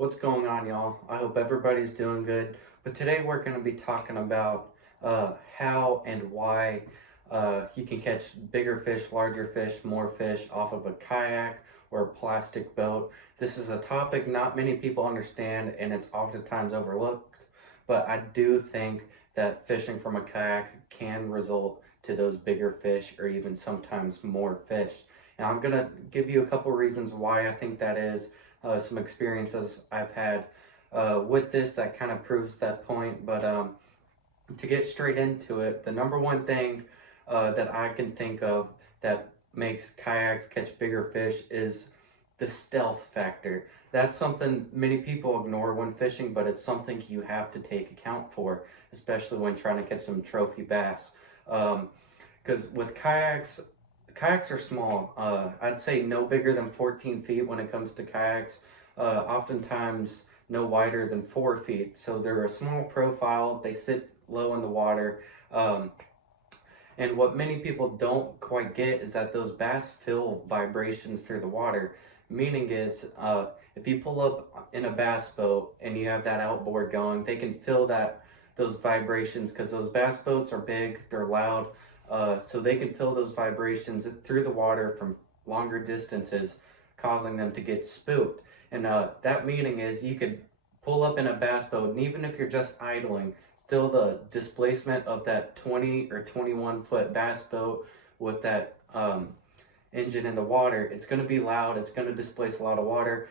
What's going on, y'all? I hope everybody's doing good. But today we're going to be talking about how and why you can catch bigger fish, larger fish, more fish off of a kayak or a plastic boat. This is a topic not many people understand and it's oftentimes overlooked. But I do think that fishing from a kayak can result to those bigger fish or even sometimes more fish. And I'm going to give you a couple reasons why I think that is, some experiences I've had with this that kind of proves that point. But to get straight into it, the number one thing that I can think of that makes kayaks catch bigger fish is the stealth factor. That's something many people ignore when fishing, but it's something you have to take account for, especially when trying to catch some trophy bass. Because with kayaks are small. I'd say no bigger than 14 feet when it comes to kayaks. Oftentimes no wider than 4 feet. So they're a small profile. They sit low in the water. And what many people don't quite get is that those bass feel vibrations through the water. Meaning is, if you pull up in a bass boat and you have that outboard going, they can feel those vibrations because those bass boats are big, they're loud, so they can feel those vibrations through the water from longer distances, causing them to get spooked. And that meaning is you could pull up in a bass boat, and even if you're just idling, still the displacement of that 20 or 21 foot bass boat with that engine in the water, it's going to be loud, it's going to displace a lot of water,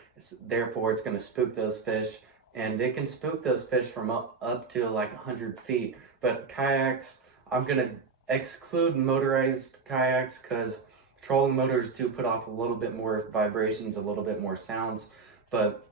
therefore it's going to spook those fish. And it can spook those fish from up to like 100 feet. But kayaks, I'm going to exclude motorized kayaks because trolling motors do put off a little bit more vibrations, a little bit more sounds. But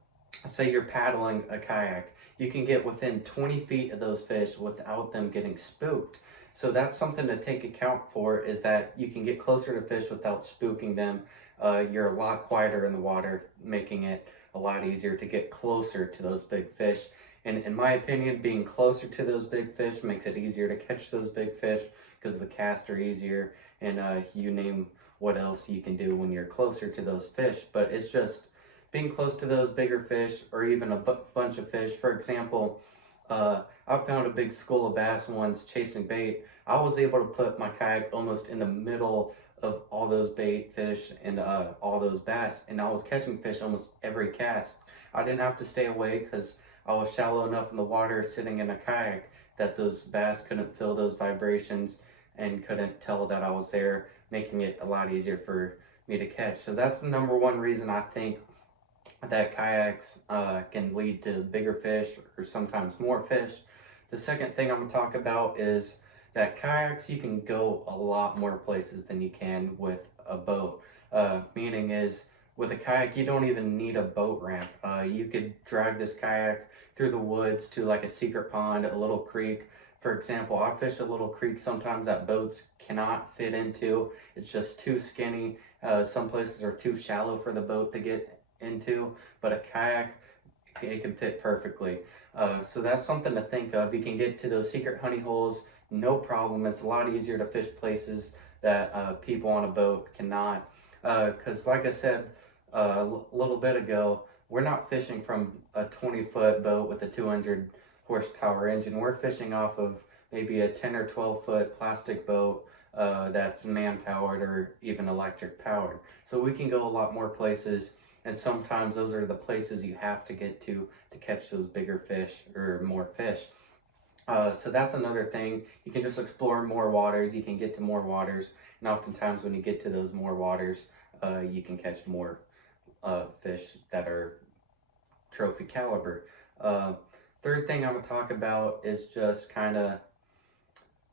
say you're paddling a kayak, you can get within 20 feet of those fish without them getting spooked. So that's something to take account for, is that you can get closer to fish without spooking them. You're a lot quieter in the water, making it a lot easier to get closer to those big fish. And in my opinion, being closer to those big fish makes it easier to catch those big fish because the casts are easier, and you name what else you can do when you're closer to those fish. But it's just being close to those bigger fish or even a bunch of fish. For example, I found a big school of bass once chasing bait. I was able to put my kayak almost in the middle of all those bait fish and all those bass, and I was catching fish almost every cast. I didn't have to stay away because I was shallow enough in the water sitting in a kayak that those bass couldn't feel those vibrations and couldn't tell that I was there, making it a lot easier for me to catch. So that's the number one reason I think that kayaks can lead to bigger fish or sometimes more fish. The second thing I'm going to talk about is that kayaks, you can go a lot more places than you can with a boat. Meaning is, with a kayak, you don't even need a boat ramp. You could drag this kayak through the woods to like a secret pond, a little creek. For example, I fish a little creek sometimes that boats cannot fit into. It's just too skinny. Some places are too shallow for the boat to get into, but a kayak, it can fit perfectly. So that's something to think of. You can get to those secret honey holes, no problem. It's a lot easier to fish places that people on a boat cannot. Because like I said a little bit ago, we're not fishing from a 20-foot boat with a 200 horsepower engine. We're fishing off of maybe a 10 or 12-foot plastic boat that's man-powered or even electric powered. So we can go a lot more places, and sometimes those are the places you have to get to catch those bigger fish or more fish. So that's another thing. You can just explore more waters, you can get to more waters, and oftentimes when you get to those more waters, you can catch more fish that are trophy caliber. Third thing I'm going to talk about is just kind of,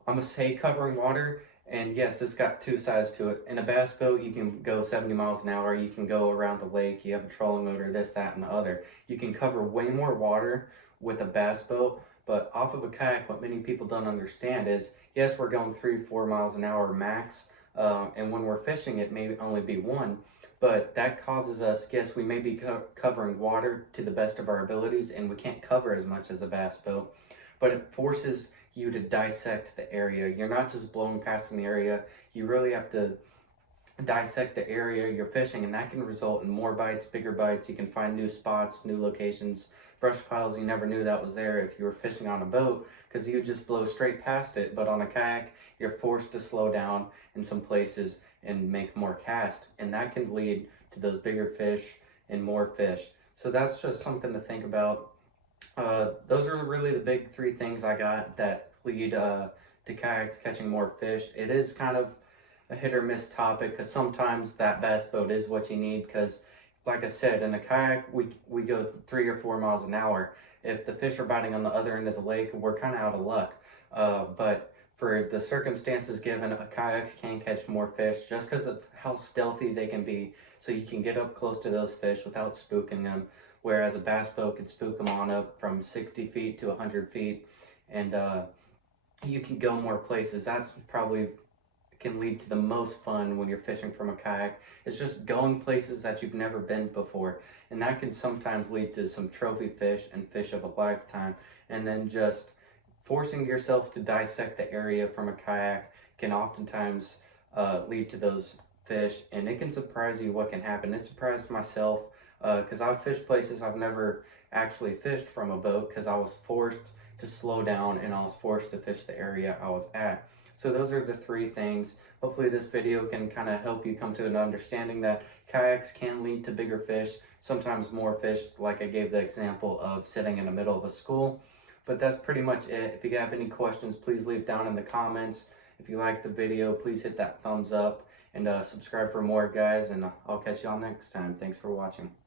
I'm going to say covering water. And yes, it's got two sides to it. In a bass boat, you can go 70 miles an hour. You can go around the lake. You have a trolling motor, this, that, and the other. You can cover way more water with a bass boat. But off of a kayak, what many people don't understand is, yes, we're going 3-4 miles an hour max. And when we're fishing, it may only be one. But that causes us, yes, we may be covering water to the best of our abilities, and we can't cover as much as a bass boat. But it forces you to dissect the area. You're not just blowing past an area. You really have to dissect the area you're fishing, and that can result in more bites, bigger bites. You can find new spots, new locations, brush piles you never knew that was there if you were fishing on a boat, because you just blow straight past it. But on a kayak, you're forced to slow down in some places and make more cast, and that can lead to those bigger fish and more fish. So that's just something to think about. Those are really the big three things I got that lead to kayaks catching more fish. It is kind of a hit or miss topic, because sometimes that bass boat is what you need, because like I said, in a kayak we go 3 or 4 miles an hour. If the fish are biting on the other end of the lake, we're kind of out of luck. But for the circumstances given, a kayak can catch more fish just because of how stealthy they can be. So you can get up close to those fish without spooking them, whereas a bass boat could spook them on up from 60 feet to 100 feet, and you can go more places. That's probably can lead to the most fun when you're fishing from a kayak. It's just going places that you've never been before, and that can sometimes lead to some trophy fish and fish of a lifetime. And then just forcing yourself to dissect the area from a kayak can oftentimes lead to those fish, and it can surprise you what can happen. It surprised myself because I've fished places I've never actually fished from a boat, because I was forced to slow down and I was forced to fish the area I was at. So those are the three things. Hopefully this video can kind of help you come to an understanding that kayaks can lead to bigger fish, sometimes more fish, like I gave the example of sitting in the middle of a school. But that's pretty much it. If you have any questions, please leave down in the comments. If you like the video, please hit that thumbs up, and subscribe for more, guys, and I'll catch y'all next time. Thanks for watching.